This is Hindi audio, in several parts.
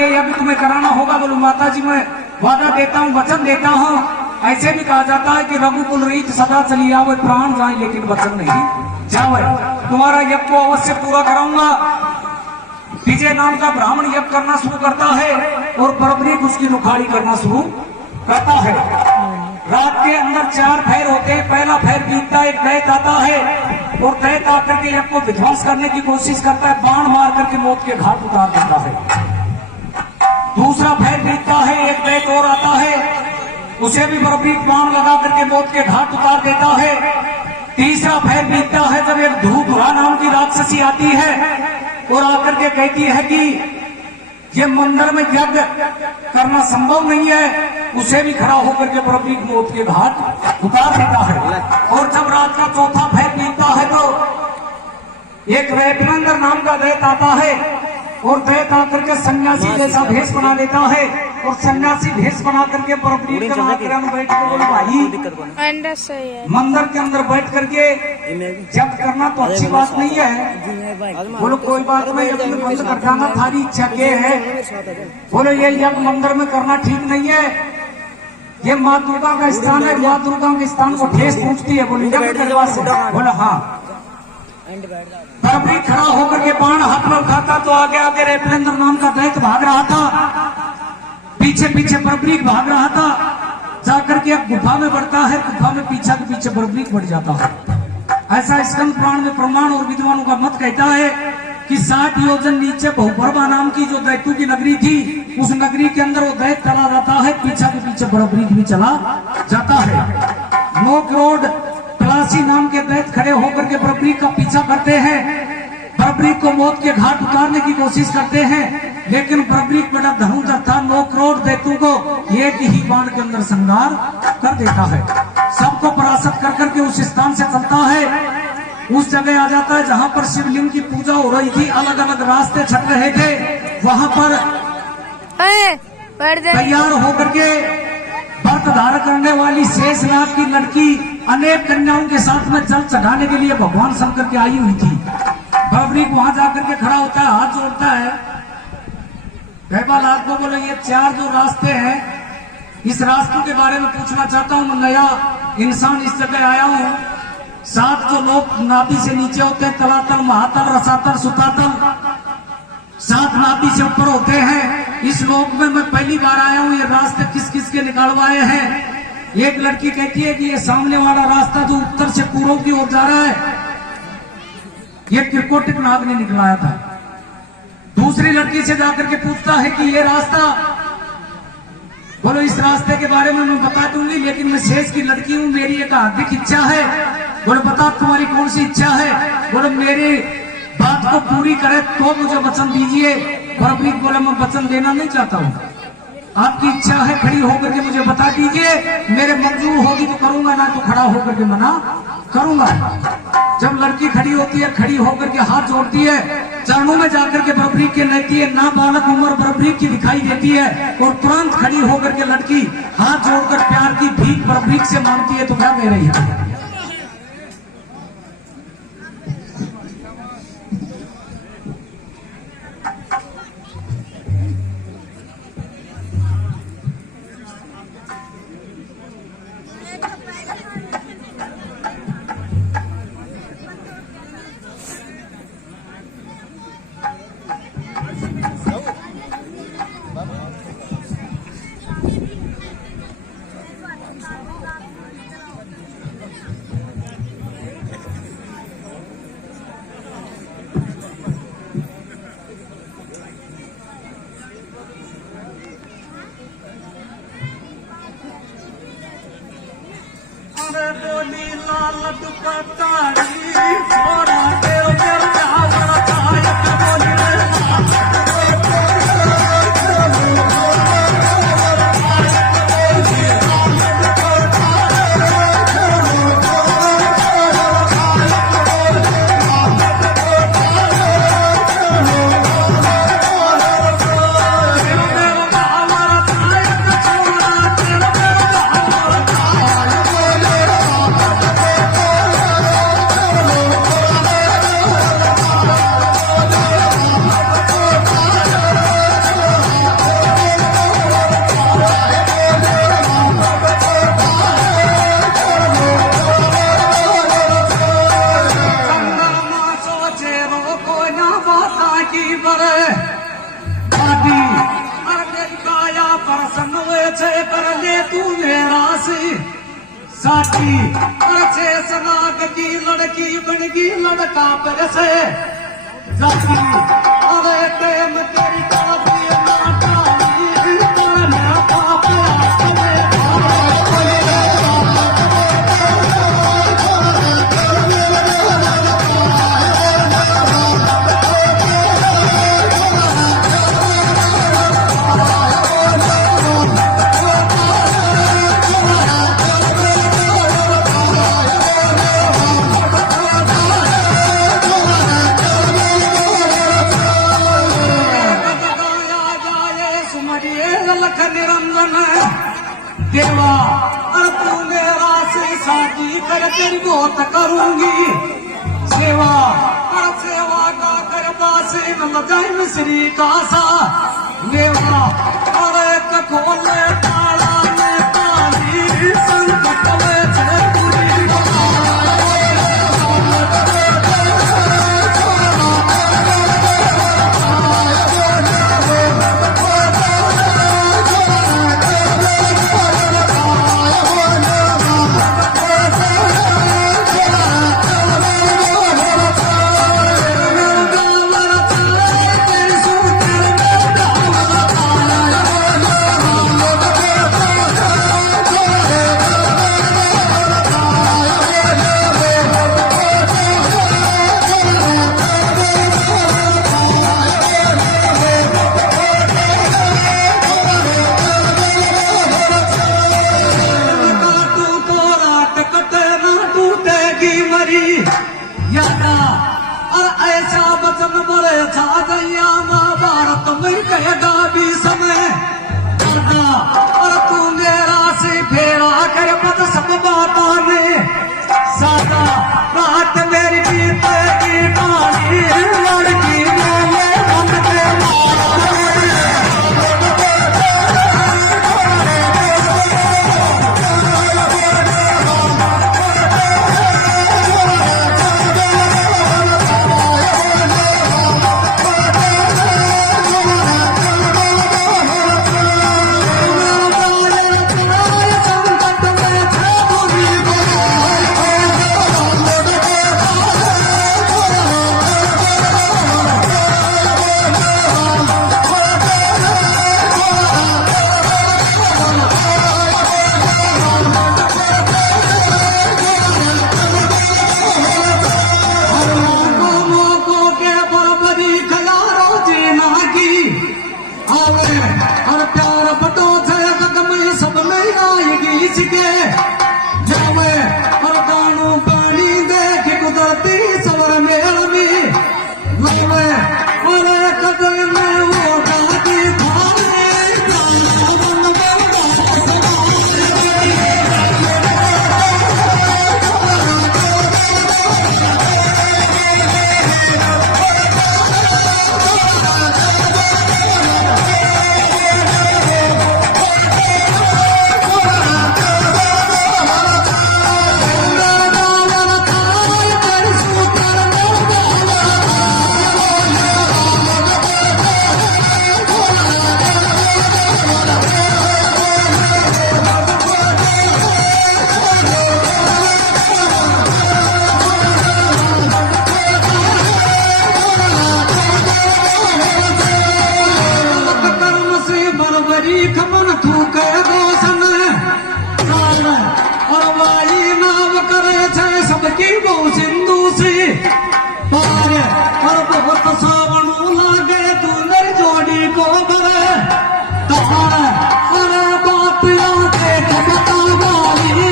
ये यज्ञ तुम्हें कराना होगा। बोलो माता जी मैं वादा देता हूँ, वचन देता हूँ। ऐसे भी कहा जाता है कि रघुकुल रीत सदा चली आवे, प्राण जाए लेकिन वचन नहीं जावे। तुम्हारा यज्ञ को अवश्य पूरा कराऊंगा। विजय नाम का ब्राह्मण यज्ञ करना शुरू करता है और परवरीक उसकी रुखाड़ी करना शुरू करता है। रात के अंदर 4 फेर होते हैं। पहला फेर बीतता, एक दैत आता है और दैत आकर के यज्ञ को विध्वंस करने की कोशिश करता है, बाण मार करके मौत के घाट उतार देता है। दूसरा फेर बीतता है, एक दैत और आता है, उसे भी परवरीक बाण लगा करके मौत के घाट उतार देता है। तीसरा फेर बीतता है जब एक धूधुरा नाम की राक्षसी आती है और आकर के कहती है कि ये मंदिर में यज्ञ करना संभव नहीं है, उसे भी खड़ा होकर के परवरीक मौत के घाट उतार देता है। और जब रात का चौथा फेर बीतता है तो एक रेपनंदर नाम का दैत आता है और दैत आकर के सन्यासी जैसा भेष बना लेता है और सन्यासी भेष बना करके परवरीक बैठ कर बोले भाई मंदिर के अंदर बैठ करके जब करना तो अच्छी बात नहीं है। बोलो कोई बात नहीं, यज्ञ बंद कर जाना, थारी इच्छा के है। बोलो ये यज्ञ मंदिर में करना ठीक नहीं है, ये माँ दुर्गा का स्थान है, माँ दुर्गा के स्थान को ठेस पहुंचती है। बोलो यज्ञ करवा से बोला हाँ। परवरीक खड़ा होकर के बाण हाथ में उठाता तो आगे आगे रेपलेंद्र नाम का दैत भाग रहा था, पीछे पीछे परवरीक भाग रहा था। जाकर के एक गुफा में बढ़ता है, गुफा में पीछा के पीछे परवरीक बढ़ जाता है। ऐसा स्कंद पुराण में प्रमाण और विद्वानों का मत कहता है कि 60 योजन नीचे बहुपर्वा नाम की जो दैत्यों की नगरी थी, उस नगरी के अंदर वो दैत चला जाता है, पीछा के पीछे परवरीक भी चला जाता है। 9 करोड़ तलाशी नाम के दैत खड़े होकर के परवरीक का पीछा करते हैं, परवरीक को मौत के घाट उतारने की कोशिश करते हैं, लेकिन परवरीक बड़ा धनुर्धर था। 9 करोड़ दैत्यों को एक ही बाण के अंदर संहार कर देता है। सबको परास्त कर करके उस स्थान से चलता है, उस जगह आ जाता है जहां पर शिवलिंग की पूजा हो रही थी। अलग अलग रास्ते छट रहे थे, वहां पर तैयार होकर के व्रत धारण करने वाली शेषनाग की लड़की अनेक कन्याओं के साथ में जल चढ़ाने के लिए भगवान शंकर की आई हुई थी। परवरीक वहां जाकर के खड़ा होता है, हाथ जोड़ता है, को बोले ये 4 जो रास्ते हैं, इस रास्तों के बारे में पूछना चाहता हूँ। मैं नया इंसान इस जगह आया हूँ। 7 जो लोग नाभि से नीचे होते हैं, तलातल, महातल, रसातल, सुतातल, 7 नाभि से ऊपर होते हैं। इस लोक में मैं पहली बार आया हूँ, ये रास्ते किस किस के निकालवाए हैं। एक लड़की कहती है कि ये सामने वाला रास्ता जो उत्तर से पूर्व की ओर जा रहा है, ये त्रिकोटिक नाग ने निकलाया था। दूसरी लड़की से जाकर के पूछता है कि ये रास्ता, बोलो इस रास्ते के बारे में मैं बता दूंगी, लेकिन मैं शेष की लड़की हूं, मेरी एक हार्दिक इच्छा है। बोलो बता तुम्हारी कौन सी इच्छा है। बोलो मेरी बात को पूरी करे तो मुझे वचन दीजिए। परवरीक बोले मैं वचन देना नहीं चाहता हूँ, आपकी इच्छा है खड़ी होकर के मुझे बता दीजिए, मेरे मंजूर होगी तो करूंगा, ना तो खड़ा होकर के मना करूंगा। जब लड़की खड़ी होती है, खड़ी होकर के हाथ जोड़ती है, चरणों में जाकर के परवरीक के लेती है, ना बालक उम्र परवरीक की दिखाई देती है और तुरंत खड़ी होकर के लड़की हाथ जोड़कर प्यार की भीख परवरीक से मांगती है। तो क्या कह रही है? बोली लाल दुपट्टारी छोरा तेरो तेरो चावल चाय बोली साथी से सनाग की लड़की बन गई लड़का पर से जाती अरे प्रेम तेरी काफी नाटाली ताना पापा निरंजन देवा तू मेरा से शादी कर तेरी बहुत करूंगी सेवा सेवा का करवा से न जाए मिश्री का सा देवा अरे खोले ताला में ताली संकट में छे पूरी यादा और ऐसा बचन मरे छा गया महाभारत में कहेगा भी समय और तू मेरा से फेरा कर पत सब बाता में सादा बात मेरी बीते की पानी लड़की मेरे मन के और प्यार बटो में सब में आएगी इसके जावे और गानों पानी देख गुजरती सवर मेल में और कदर में वो गाती थाने खमन थूक रोशन और वाली नाव करे छे सबकी वो सिंधु से पार और बहुत सावणू लागे तू मेरी जोड़ी को बरे तार और बात यादे बता वाली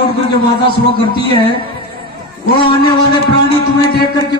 जोड़ करके वादा शुरू करती है, वो आने वाले प्राणी तुम्हें देख करके